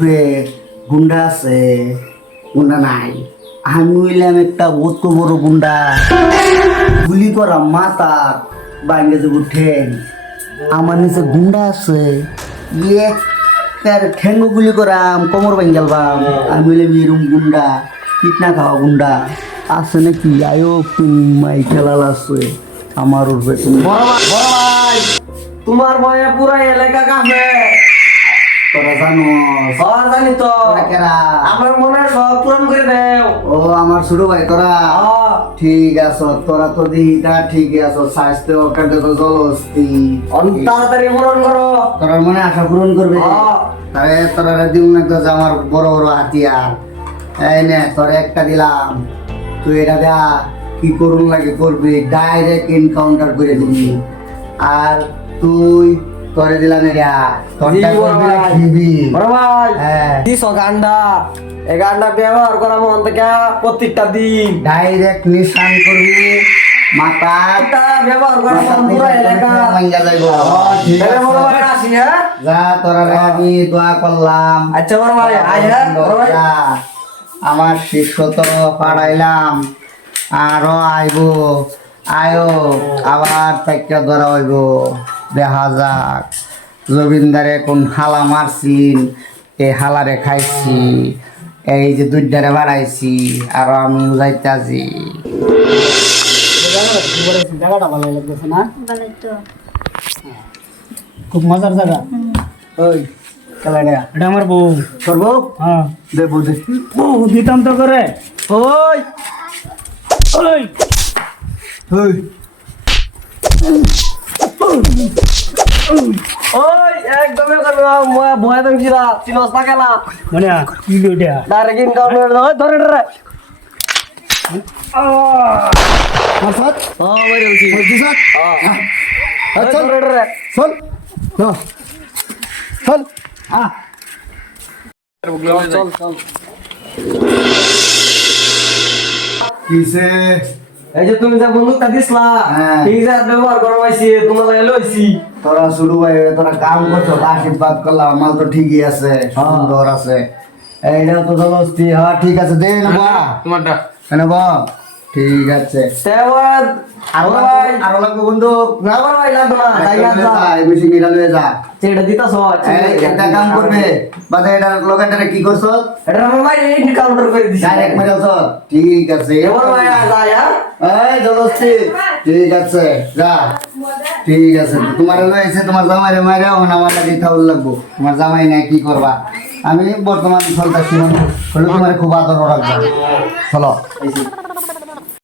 গুন্ডা আছে, গুন্ডা নাই। আমি হইলাম একটা অত বড় গুন্ডা, গুলি করা মাথা বাইঙ্গে যে উঠেন। আমার নিচে গুন্ডা আছে, ঠেঙ্গ গুলি করাম, কোমর বাইঙ্গালবাম। আমি হইলাম এরম গুন্ডা, কিটনা খাওয়া গুন্ডা আছে নাকি? আয়ো মাই খেলাল আছে আমার উঠবে। বড় ভাই তোমার ভয়ে পুরা এলাকা কাঁপে। তোরা জানো জানি তো কেরা? আমার মনে সব পূরণ করে দেও। ও আমার ছোট ভাই তোরা, ঠিক আছে। তোরা তো দিটা ঠিক আছে, স্বাস্থ্য কাটে তো জলস্তি তাড়াতাড়ি পূরণ করো। তোরা মনে আশা পূরণ করবে। তারে তোরা দিউ না তো যে আমার বড় বড় হাতিয়ার। এই নে তোরা একটা দিলাম, তুই এটা দেয়া কি করুন লাগে করবি, ডাইরেক্ট এনকাউন্টার করে দিবি। আর তুই করে দিলাম এটা তোরটা করবি না খিবি। বড় ভাই হ্যাঁ দিস গান্ডা, এই গান্ডা ব্যবহার করা মন থেকে প্রত্যেকটা দিন ডাইরেক্ট নিশান করবি মাথাটা ব্যবহার করা মন পুরা এলাকা ভাঙ্গা যাইবো। ঠিক তাহলে বড় ভাই আছে আসি। হ্যাঁ যা, তোরা আমি দোয়া করলাম। আচ্ছা বড় ভাই আয়। হ্যাঁ বড় ভাই যা, আমার শিষ্য তো পাড়াইলাম, আরো আইবো। আয়ো আবার তাইকা ধরা হইব। দেখা যাক জমিনদারে কোন হালা মারছিন, এই হালারে খাইছি, এই যে দুইটারে বাড়াইছি, আরো আমি যাইতাছি। জায়গাটা ভালো লাগতেছে না? ভালোই তো। খুব মজার জায়গা। ওই খেলাটা এটা আমার বউ। করবো? হ্যাঁ দেবো দেখ। বউ দিতাম তো করে। ওই ওই ওই ওই একদমই করবে ভয় তো ছিল চিনস না কেনা মানে কি লোটা ডাইরেক্ট ইনকাউন্টার ধরে ধরে মারফত ভাই বলছি দিশাত চল ধরে ধরে চল চল চল চল কিসে এই যে তুমি যে বন্দুকটা দিছলা হ্যাঁ। ঠিক আছে ব্যবহার করো আইছি তোমার লাগে লইছি তোরা শুরু ভাই তোরা কাম করছো, আশীর্বাদ করলাম, মাল তো ঠিকই আছে, সুন্দর আছে। এইটাও তো জলস্তি। হ্যাঁ ঠিক আছে, দে নেবো তোমারটা নেবো, ঠিক আছে। তেবাদ আরো ভাই আরো লাগবে বন্ধু। না বড় ভাই লাগবে না জায়গা যা বেশি নিরা লয়ে যা। সেটা দিতাছ একটা কাম করবে বাদে এটা লোকেটারে কি করছো? এটা আমার ভাই ইনকাউন্টার করে দিছি ডাইরেক্ট মেরেছ? ঠিক আছে। এবার ভাই যায় এই জলস্তি, ঠিক আছে যা, ঠিক আছে। তোমার লয়েছে তোমার জামাইরে মাইরা এখন আমার লাগে থাউল লাগবো। তোমার জামাই নাই কি করবা? আমি বর্তমান সন্তান হলে তোমার খুব আদর রাখবো। চলো।